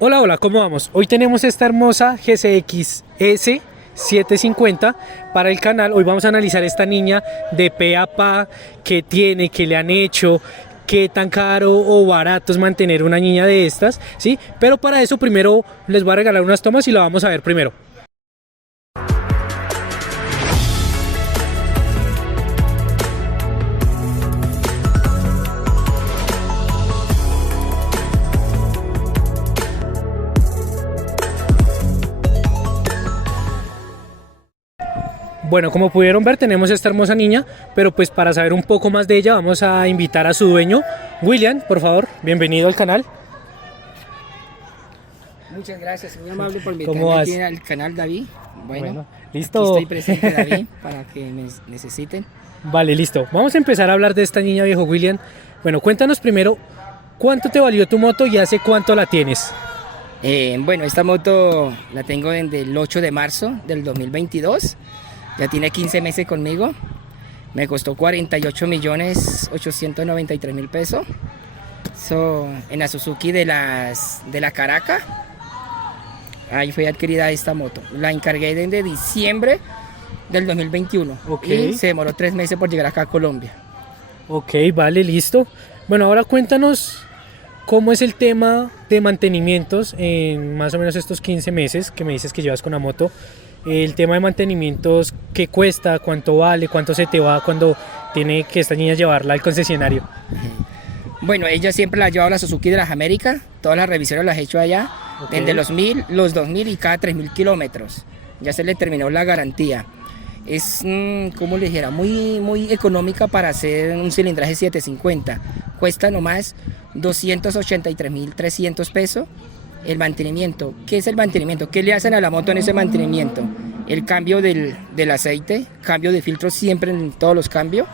Hola, hola, ¿cómo vamos? Hoy tenemos esta hermosa GCX S 750 para el canal. Hoy vamos a analizar esta niña de pe a pa, qué tiene, qué le han hecho, qué tan caro o barato es mantener una niña de estas, ¿sí? Pero para eso primero les voy a regalar unas tomas y la vamos a ver primero. Bueno, como pudieron ver, tenemos esta hermosa niña, pero pues para saber un poco más de ella vamos a invitar a su dueño, William, por favor, bienvenido al canal. Muchas gracias, muy amable por ¿Cómo invitarme vas? aquí al canal, David. Bueno, Aquí listo. estoy presente, David, para que me necesiten. Vale, listo. Vamos a empezar a hablar de esta niña, viejo William. Bueno, cuéntanos primero, ¿cuánto te valió tu moto y hace cuánto la tienes? Bueno, esta moto la tengo desde el 8 de marzo del 2022. Ya tiene 15 meses conmigo. Me costó 48.893.000 pesos. En la Suzuki de la Caraca. Ahí fue adquirida esta moto. La encargué desde diciembre del 2021. Ok. Y se demoró 3 meses por llegar acá a Colombia. Ok, vale, listo. Bueno, ahora cuéntanos cómo es el tema de mantenimientos en más o menos estos 15 meses que me dices que llevas con la moto. El tema de mantenimientos, ¿qué cuesta? ¿Cuánto vale? ¿Cuánto se te va cuando tiene que esta niña llevarla al concesionario? Bueno, ella siempre la ha llevado a la Suzuki de las Américas. Todas las revisiones las he hecho allá. Ok. Desde los 1000, los 2000 y cada 3000 kilómetros. Ya se le terminó la garantía. Es, como le dijera, muy económica para hacer un cilindraje 750. Cuesta nomás 283.300 pesos. El mantenimiento. ¿Qué es el mantenimiento? ¿Qué le hacen a la moto en ese mantenimiento? El cambio del aceite, cambio de filtro siempre en todos los cambios,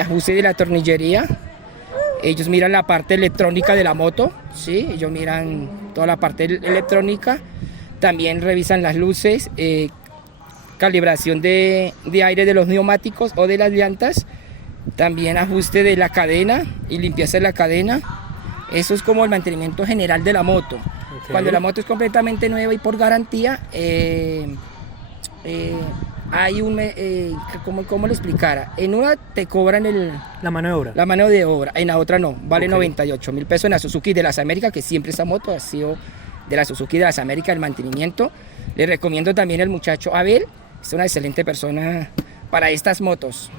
ajuste de la tornillería. Ellos miran la parte electrónica de la moto, ¿sí? Ellos miran toda la parte electrónica. También revisan las luces, calibración de aire de los neumáticos o de las llantas. También ajuste de la cadena y limpieza de la cadena. Eso es como el mantenimiento general de la moto. Ok. Cuando la moto es completamente nueva y por garantía, hay ¿cómo le explicara? En una te cobran La mano de obra. la mano de obra, en la otra no, vale Ok. 98.000 pesos en la Suzuki de las Américas, que siempre esta moto ha sido de la Suzuki de las Américas, el mantenimiento. Le recomiendo también al muchacho Abel, es una excelente persona para estas motos.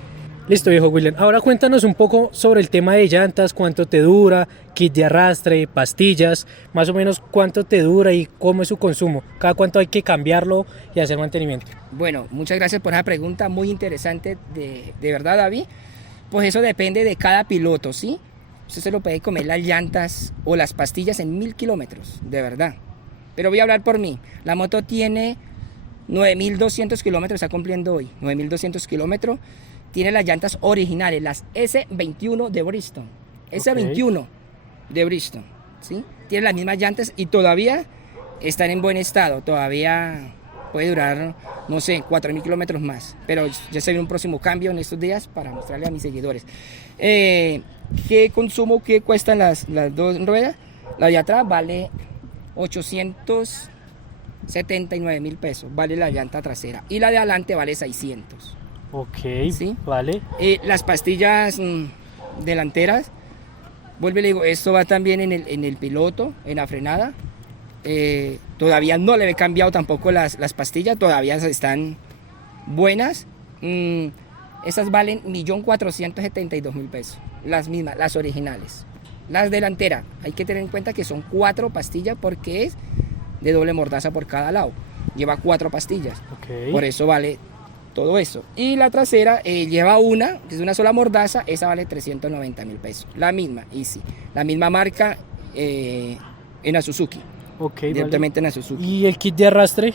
Listo, viejo William. Ahora cuéntanos un poco sobre el tema de llantas, cuánto te dura, kit de arrastre, pastillas, más o menos cuánto te dura y cómo es su consumo. Cada cuánto hay que cambiarlo y hacer mantenimiento. Bueno, muchas gracias por esa pregunta muy interesante, de verdad, David. Pues eso depende de cada piloto, ¿sí? Usted se lo puede comer las llantas o las pastillas en 1000 kilómetros, de verdad. Pero voy a hablar por mí. La moto tiene 9200 kilómetros, está cumpliendo hoy, 9200 kilómetros. Tiene las llantas originales, las S21 de Bristol. S21 de Bristol, ¿sí? Tiene las mismas llantas y todavía están en buen estado. Todavía puede durar, no sé, 4000 kilómetros más. Pero ya se viene un próximo cambio en estos días para mostrarle a mis seguidores. ¿Qué consumo, qué cuestan las dos ruedas? La de atrás vale 879.000 pesos, vale la llanta trasera. Y la de adelante vale 600. Ok, Sí. vale. Las pastillas delanteras, vuelve y le digo, esto va también en el piloto, en la frenada. Todavía no le he cambiado tampoco las pastillas, todavía están buenas. Esas valen 1.472.000 pesos, las mismas, las originales. Las delanteras, hay que tener en cuenta que son 4 pastillas porque es de doble mordaza por cada lado. Lleva 4 pastillas, Ok. por eso vale todo eso. Y la trasera lleva una, que es una sola mordaza, esa vale 390.000 pesos. La misma, Easy. La misma marca en la Suzuki. Ok, Directamente vale. en la Suzuki. ¿Y el kit de arrastre?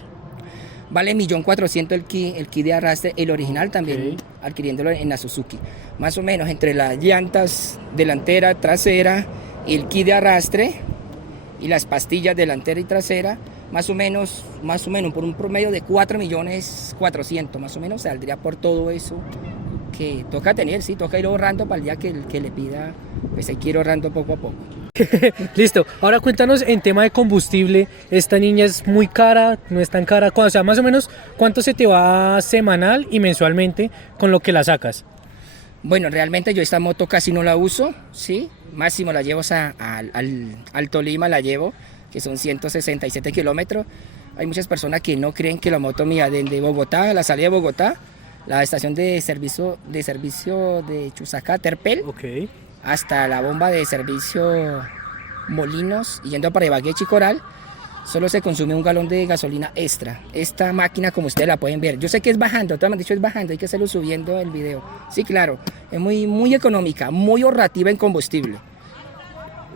Vale 1.400.000 el kit de arrastre, el original también, Ok. adquiriéndolo en la Suzuki. Más o menos entre las llantas delantera, trasera, el kit de arrastre y las pastillas delantera y trasera, más o menos por un promedio de 4.400.000, más o menos saldría por todo eso que toca tener, sí, toca ir ahorrando para el día que le pida, pues hay que ir ahorrando poco a poco. Listo. Ahora cuéntanos en tema de combustible. ¿Esta niña es muy cara? ¿No es tan cara? O sea, más o menos, ¿cuánto se te va semanal y mensualmente con lo que la sacas? Bueno, realmente yo esta moto casi no la uso, ¿sí? Máximo la llevo al Tolima, la llevo, que son 167 kilómetros. Hay muchas personas que no creen que la moto mía desde Bogotá, la salida de Bogotá, la estación de servicio de Chusacá, Terpel, Ok. hasta la bomba de servicio Molinos, yendo para Ibagué, Chicoral, solo se consume un galón de gasolina extra. Esta máquina, como ustedes la pueden ver, yo sé que es bajando, todos me han dicho es bajando, hay que hacerlo subiendo el video. Sí, claro, es muy económica, muy ahorrativa en combustible.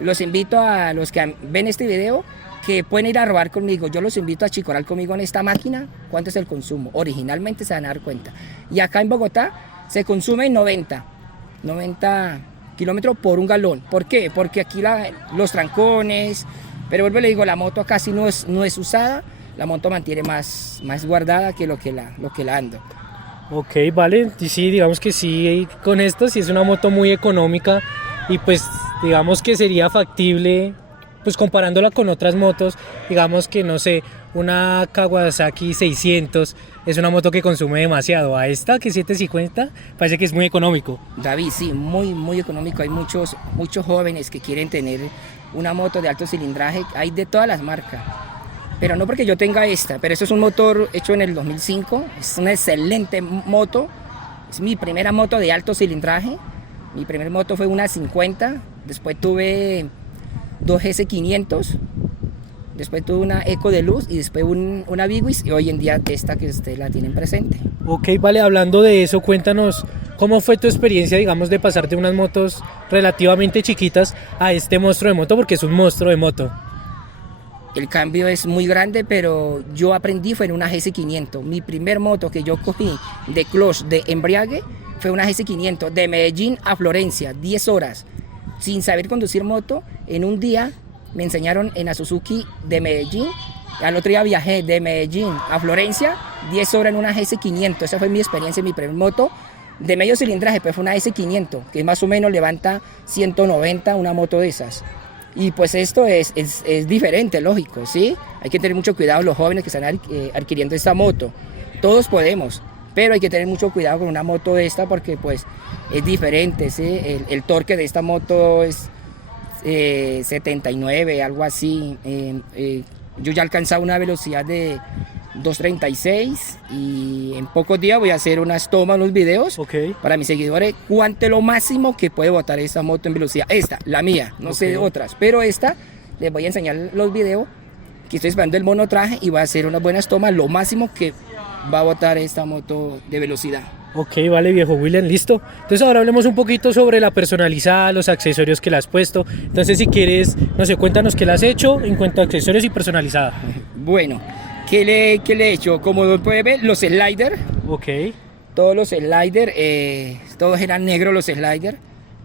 Los invito a los que ven este video que pueden ir a robar conmigo. Yo los invito a chicorar conmigo en esta máquina. ¿Cuánto es el consumo? Originalmente se van a dar cuenta. Y acá en Bogotá se consume 90 kilómetros por un galón. ¿Por qué? Porque aquí los trancones, pero vuelvo y le digo, la moto casi no es usada. La moto mantiene más guardada que lo que la ando. Ok, vale. Y sí, digamos que sí, con esto sí es una moto muy económica y pues digamos que sería factible, pues comparándola con otras motos, digamos que no sé, una Kawasaki 600 es una moto que consume demasiado. A esta que es 750 parece que es muy económico. David, sí, muy económico. Hay muchos jóvenes que quieren tener una moto de alto cilindraje. Hay de todas las marcas. Pero no porque yo tenga esta, pero eso es un motor hecho en el 2005. Es una excelente moto. Es mi primera moto de alto cilindraje. Mi primera moto fue una 50. Después tuve dos S500. Después tuve una Eco de Luz y después una Bigwis y hoy en día esta que ustedes la tienen presente. Ok, vale, hablando de eso, cuéntanos cómo fue tu experiencia, digamos, de pasar de unas motos relativamente chiquitas a este monstruo de moto, porque es un monstruo de moto. El cambio es muy grande, pero yo aprendí fue en una GS500. Mi primer moto que yo cogí de clutch, de embriague, fue una GS500 de Medellín a Florencia, 10 horas. Sin saber conducir moto, en un día me enseñaron en la Suzuki de Medellín. Al otro día viajé de Medellín a Florencia, 10 horas en una GS500. Esa fue mi experiencia en mi primer moto de medio cilindraje, pero fue una S500, que más o menos levanta 190 una moto de esas. Y pues esto es diferente, lógico, ¿sí? Hay que tener mucho cuidado los jóvenes que están adquiriendo esta moto. Todos podemos, pero hay que tener mucho cuidado con una moto de esta porque pues es diferente, ¿sí? El torque de esta moto es 79, algo así. Yo ya he alcanzado una velocidad de 236 y en pocos días voy a hacer unas tomas, unos videos para mis seguidores cuánto es lo máximo que puede botar esta moto en velocidad. Esta, la mía, no sé de otras, pero esta les voy a enseñar los videos que estoy esperando el monotraje y voy a hacer unas buenas tomas, lo máximo que va a botar esta moto de velocidad. Ok, vale, viejo William, listo. Entonces ahora hablemos un poquito sobre la personalizada, los accesorios que le has puesto. Entonces si quieres, no sé, cuéntanos qué le has hecho en cuanto a accesorios y personalizada. Bueno, ¿qué le he hecho? Como puede ver, los sliders. Ok. Todos los sliders, todos eran negros los sliders.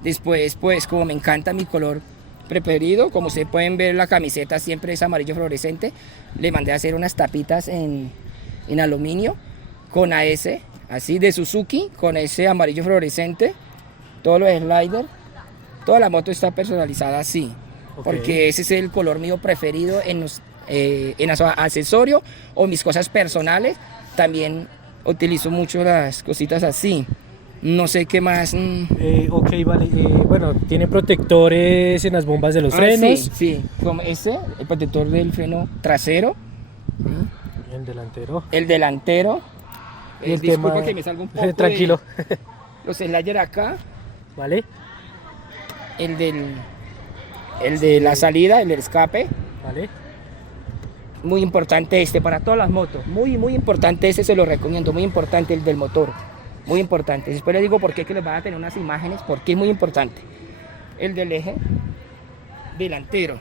Después, pues, como me encanta mi color preferido, como ustedes pueden ver, la camiseta siempre es amarillo fluorescente. Le mandé a hacer unas tapitas en aluminio con AS, así de Suzuki, con ese amarillo fluorescente. Todos los sliders, toda la moto está personalizada así, porque ese es el color mío preferido en los accesorios o mis cosas personales. También utilizo mucho las cositas así. No sé qué más. Ok, vale. Bueno, tiene protectores en las bombas de los frenos. Sí, como el protector del freno trasero. El delantero. El delantero. Y el disculpa tema... que me salga un poco. Tranquilo. Los sliders acá. Vale. El de la salida, el del escape. Vale. Muy importante para todas las motos. Muy importante se lo recomiendo. Muy importante el del motor. Muy importante. Después les digo por qué, que les van a tener unas imágenes, porque es muy importante. El del eje delantero.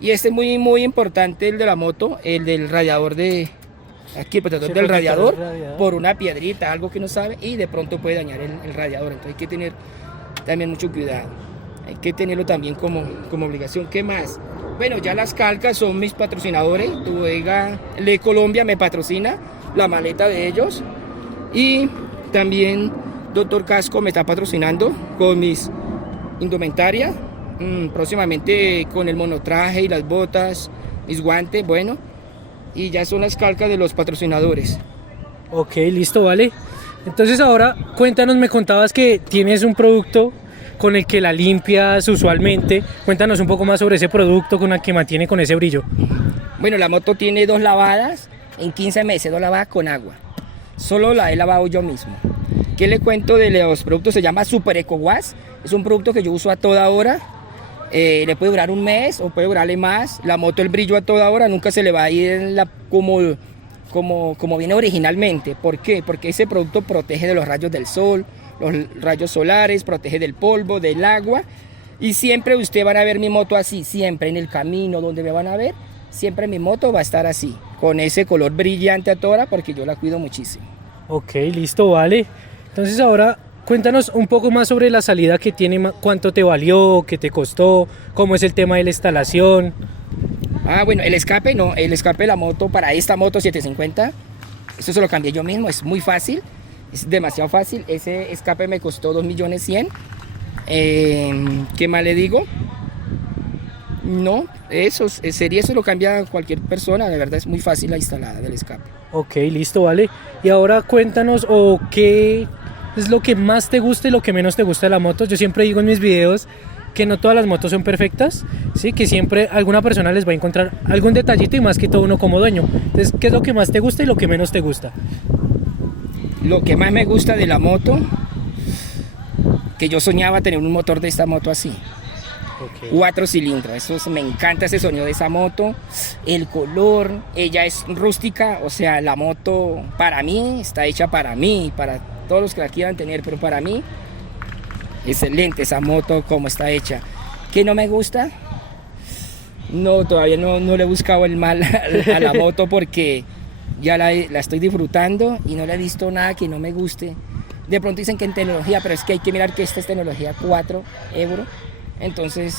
Y es muy importante el de la moto, el del radiador aquí el protector del radiador, por una piedrita, algo que no sabe, y de pronto puede dañar el radiador. Entonces hay que tener también mucho cuidado. Hay que tenerlo también como obligación. ¿Qué más? Bueno, ya las calcas son mis patrocinadores. Tuega Le Colombia me patrocina la maleta de ellos. Y también Doctor Casco me está patrocinando con mis indumentaria. próximamente con el monotraje y las botas, mis guantes, bueno, y ya son las calcas de los patrocinadores. Ok, listo, vale. Entonces ahora cuéntanos, me contabas que tienes un producto con el que la limpias usualmente. Cuéntanos un poco más sobre ese producto con el que mantiene con ese brillo. Bueno, la moto tiene 2 lavadas en 15 meses, 2 lavadas con agua. Solo la he lavado yo mismo. ¿Qué le cuento de los productos? Se llama Super Eco Wash. Es un producto que yo uso a toda hora. Le puede durar un mes o puede durarle más. La moto, el brillo a toda hora, nunca se le va a ir como viene originalmente. ¿Por qué? Porque ese producto protege de los rayos del sol, los rayos solares, protege del polvo, del agua. Y siempre usted van a ver mi moto así, siempre en el camino donde me van a ver, siempre mi moto va a estar así, con ese color brillante a toda hora porque yo la cuido muchísimo. Ok, listo, vale. Entonces ahora cuéntanos un poco más sobre la salida que tiene, cuánto te valió, qué te costó, cómo es el tema de la instalación. Bueno, el escape no, el escape de la moto para esta moto 750, eso se lo cambié yo mismo, es muy fácil, es demasiado fácil. Ese escape me costó 2.100.000. ¿Qué más le digo? No, eso lo cambia cualquier persona, de verdad es muy fácil la instalada del escape. Ok, listo, vale. Y ahora cuéntanos qué es lo que más te gusta y lo que menos te gusta de la moto. Yo siempre digo en mis videos que no todas las motos son perfectas, ¿sí? Que siempre alguna persona les va a encontrar algún detallito y más que todo uno como dueño. Entonces, ¿qué es lo que más te gusta y lo que menos te gusta? Lo que más me gusta de la moto, que yo soñaba tener un motor de esta moto así. Okay. 4 cilindros, me encanta ese sonido de esa moto, el color, ella es rústica, o sea, la moto para mí está hecha para mí, para todos los que la quieran tener, pero para mí, excelente esa moto como está hecha. ¿Qué no me gusta? No, todavía no le he buscado el mal a la moto porque ya la estoy disfrutando y no le he visto nada que no me guste. De pronto dicen que en tecnología, pero es que hay que mirar que esta es tecnología 4 Euro. Entonces,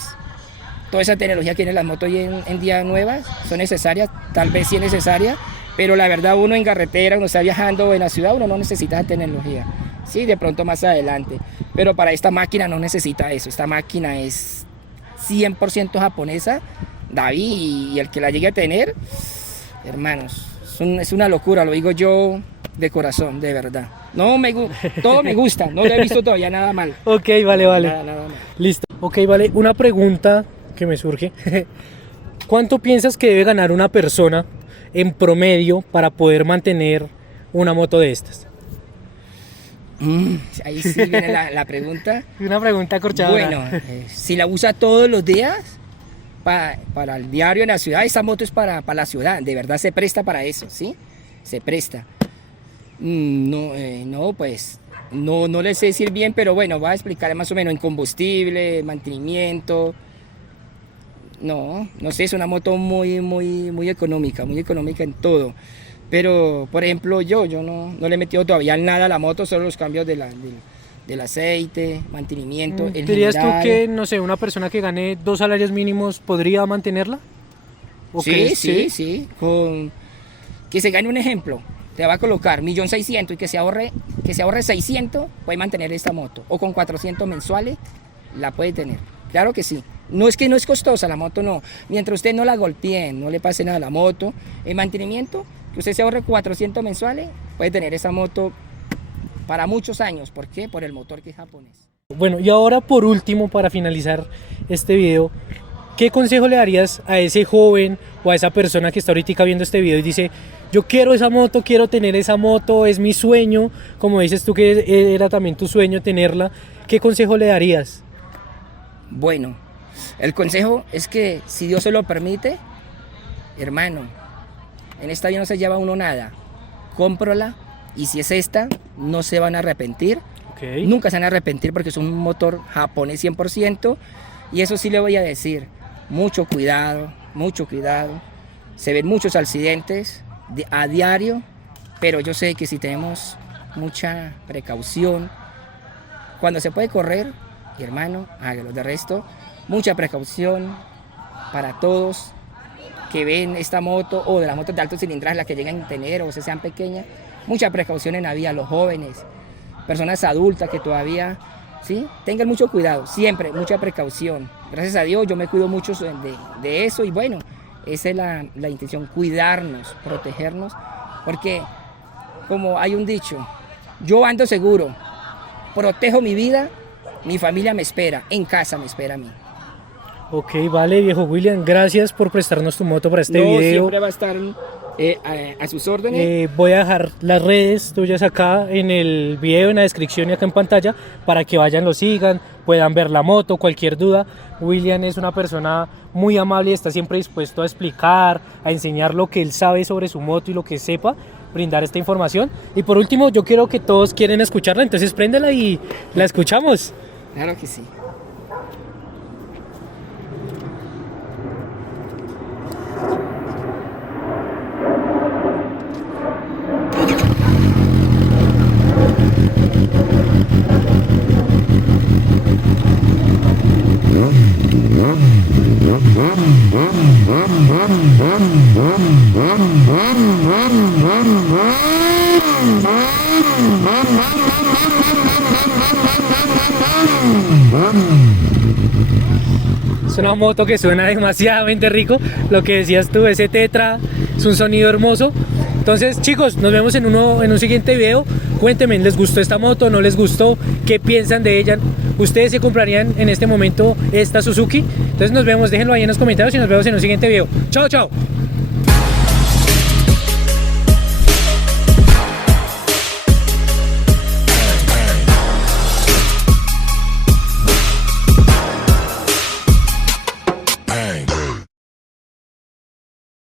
toda esa tecnología que tienen las motos hoy en día nuevas son necesarias, tal vez sí es necesaria, pero la verdad uno en carretera, uno está viajando en la ciudad, uno no necesita tecnología. Sí, de pronto más adelante, pero para esta máquina no necesita eso. Esta máquina es 100% japonesa, David, y el que la llegue a tener, hermanos, es una locura, lo digo yo de corazón, de verdad. Todo me gusta, no le he visto todavía nada mal. Ok, vale. Nada mal. Listo. Ok, vale, una pregunta que me surge. ¿Cuánto piensas que debe ganar una persona en promedio para poder mantener una moto de estas? Ahí sí viene la pregunta. Una pregunta corchadora. Bueno, si la usa todos los días para el diario en la ciudad, esa moto es para la ciudad, de verdad se presta para eso, ¿sí? Se presta. Pues no le sé decir bien, pero bueno, voy a explicar más o menos en combustible, mantenimiento. No sé, es una moto muy económica en todo. Pero, por ejemplo, yo no le he metido todavía nada a la moto, solo los cambios del aceite, mantenimiento. ¿Dirías tú que, no sé, una persona que gane 2 salarios mínimos podría mantenerla? Sí. Que se gane un ejemplo. Te va a colocar 1.600.000 y que se ahorre 600, puede mantener esta moto. O con 400 mensuales, la puede tener. Claro que sí. No es que no es costosa la moto, no. Mientras usted no la golpee, no le pase nada a la moto, el mantenimiento, que usted se ahorre 400 mensuales, puede tener esa moto para muchos años. ¿Por qué? Por el motor que es japonés. Bueno, y ahora por último, para finalizar este video, ¿qué consejo le darías a ese joven o a esa persona que está ahorita viendo este video y dice, yo quiero esa moto, quiero tener esa moto, es mi sueño, como dices tú que era también tu sueño tenerla? ¿Qué consejo le darías? Bueno, el consejo es que si Dios se lo permite, hermano, en esta vida no se lleva uno nada, cómprala y si es esta, no se van a arrepentir, okay. Nunca se van a arrepentir porque es un motor japonés 100% y eso sí le voy a decir, mucho cuidado, se ven muchos accidentes a diario, pero yo sé que si tenemos mucha precaución, cuando se puede correr, hermano, hágalo. De resto, mucha precaución para todos que ven esta moto o de las motos de alto cilindraje, las que llegan a tener o sean pequeñas, mucha precaución en la vía, los jóvenes, personas adultas que todavía, ¿sí? Tengan mucho cuidado, siempre mucha precaución. Gracias a Dios yo me cuido mucho de eso y bueno, esa es la intención, cuidarnos, protegernos, porque como hay un dicho, yo ando seguro, protejo mi vida, mi familia me espera, en casa me espera a mí. Ok, vale, viejo William, gracias por prestarnos tu moto para este No, video. siempre va a estar a sus órdenes. Voy a dejar las redes tuyas acá en el video, en la descripción y acá en pantalla, para que vayan, lo sigan, puedan ver la moto, cualquier duda. William es una persona muy amable y está siempre dispuesto a explicar, a enseñar lo que él sabe sobre su moto y lo que sepa, brindar esta información. Y por último, yo quiero que todos quieren escucharla, entonces préndela y la escuchamos. Claro que sí. Es una moto que suena demasiadamente rico. Lo que decías tú, ese Tetra es un sonido hermoso. Entonces, chicos, nos vemos en un siguiente video. Cuéntenme, ¿les gustó esta moto? ¿No les gustó? ¿Qué piensan de ella? ¿Ustedes se comprarían en este momento esta Suzuki? Entonces nos vemos, déjenlo ahí en los comentarios y nos vemos en un siguiente video. Chao, chao.